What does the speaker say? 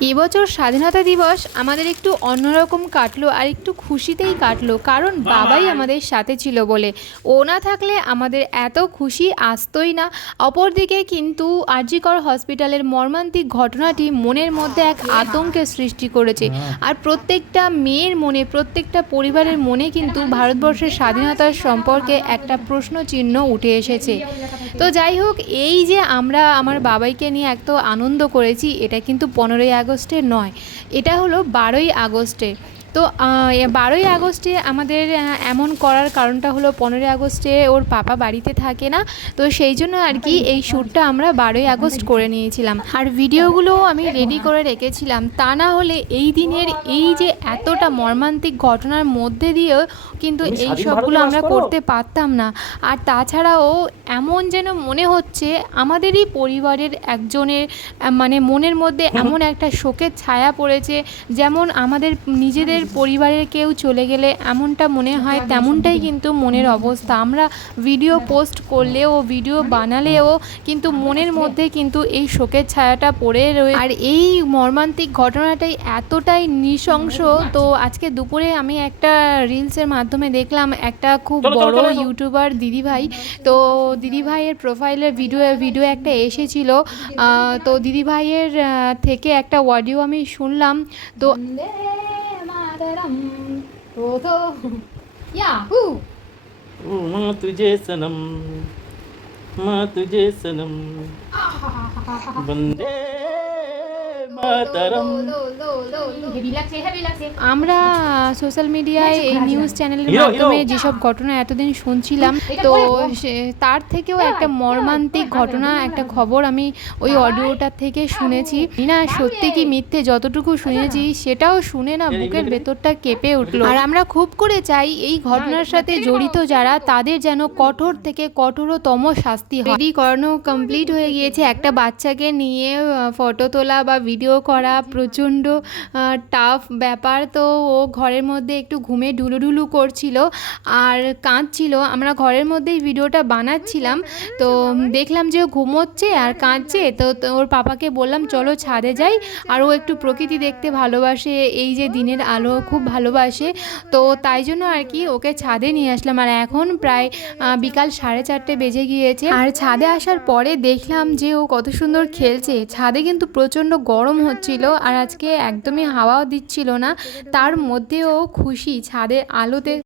এবছর স্বাধীনতা দিবস আমাদের একটু অন্যরকম কাটলো আর একটু খুশিতেই কাটলো, কারণ বাবাই আমাদের সাথে ছিল বলে। ও না থাকলে আমাদের এত খুশি আসতোই না। অপরদিকে কিন্তু আরজি কর হসপিটালের মর্মান্তিক ঘটনাটি মনের মধ্যে এক আতঙ্কের সৃষ্টি করেছে। আর প্রত্যেকটা মেয়ের মনে, প্রত্যেকটা পরিবারের মনে কিন্তু ভারতবর্ষের স্বাধীনতার সম্পর্কে একটা প্রশ্ন চিহ্ন উঠে এসেছে। তো যাই হোক, এই যে আমরা আমার বাবাইকে নিয়ে এত আনন্দ করেছি, এটা কিন্তু 15ই আগস্টে নয়, এটা হলো 12ই আগস্টে। তো 12ই আগস্টে আমাদের এমন করার কারণটা হলো 15ই আগস্টে ওর পাপা বাড়িতে থাকে না, তো সেই জন্য আর কি এই শ্যুটটা আমরা 12ই আগস্ট করে নিয়েছিলাম। আর ভিডিওগুলোও আমি রেডি করে রেখেছিলাম, তা না হলে এই দিনের এই যে এতটা মর্মান্তিক ঘটনার মধ্যে দিয়েও কিন্তু এই সবগুলো আমরা করতে পারতাম না। আর তাছাড়াও এমন যেন মনে হচ্ছে আমাদেরই পরিবারের একজনের মানে মনের মধ্যে এমন একটা শোকের ছায়া পড়েছে, যেমন আমাদের নিজেদের পরিবারের কেউ চলে গেলে এমনটা মনে হয়, তেমনটাই কিন্তু মনের অবস্থা। আমরা ভিডিও পোস্ট করলেও, ভিডিও বানালেও কিন্তু মনের মধ্যে কিন্তু এই শোকের ছায়াটা পড়ে রয়েছে। আর এই মর্মান্তিক ঘটনাটাই এতটাই নৃশংস। তো আজকে দুপুরে আমি একটা রিলসের মাধ্যমে দেখলাম একটা খুব বড় ইউটিউবার দিদিভাই, তো দিদিভাইয়ের প্রোফাইলের ভিডিও একটা এসেছিল। তো দিদিভাইয়ের থেকে একটা অডিও আমি শুনলাম। তো माँ तुझे सनम, माँ तुझे सनम, वंदे मातरम। আমরা সোশ্যাল মিডিয়ায় এই নিউজ চ্যানেলের মাধ্যমে যেসব ঘটনা এতদিন শুনছিলাম, তো তার থেকেও একটা মর্মান্তিক ঘটনা, একটা খবর আমি ওই অডিওটার থেকে শুনেছি। না সত্যি কি মিথ্যে, যতটুকু শুনেছি সেটাও শুনে না বুকের ভেতরটা কেঁপে উঠলো। আর আমরা খুব করে চাই এই ঘটনার সাথে জড়িত যারা, তাদের যেন কঠোর থেকে কঠোরতম শাস্তি হয়। রেডি করানো কমপ্লিট হয়ে গিয়েছে। একটা বাচ্চাকে নিয়ে ফটো তোলা বা ভিডিও করা প্রচণ্ড টাফ ব্যাপার। তো ও ঘরের মধ্যে একটু ঘুমে ঢুলুঢুলু করছিল আর কাঁদছিল। আমরা ঘরের মধ্যেই ভিডিওটা বানাচ্ছিলাম, তো দেখলাম যে ও ঘুমোচ্ছে আর কাঁদছে। তো ওর পাপাকে বললাম চলো ছাদে যাই। আর ও একটু প্রকৃতি দেখতে ভালোবাসে, এই যে দিনের আলো খুব ভালোবাসে, তো তাই জন্য আর কি ওকে ছাদে নিয়ে আসলাম। আর এখন প্রায় বিকাল 4:30 বেজে গিয়েছে। আর ছাদে আসার পরে দেখলাম যে ও কত সুন্দর খেলছে। ছাদে কিন্তু প্রচণ্ড গরম হচ্ছিল আর আজকে একদমই হাওয়াও দিচ্ছিল না, তার মধ্যেও খুশি ছাদের আলোতে।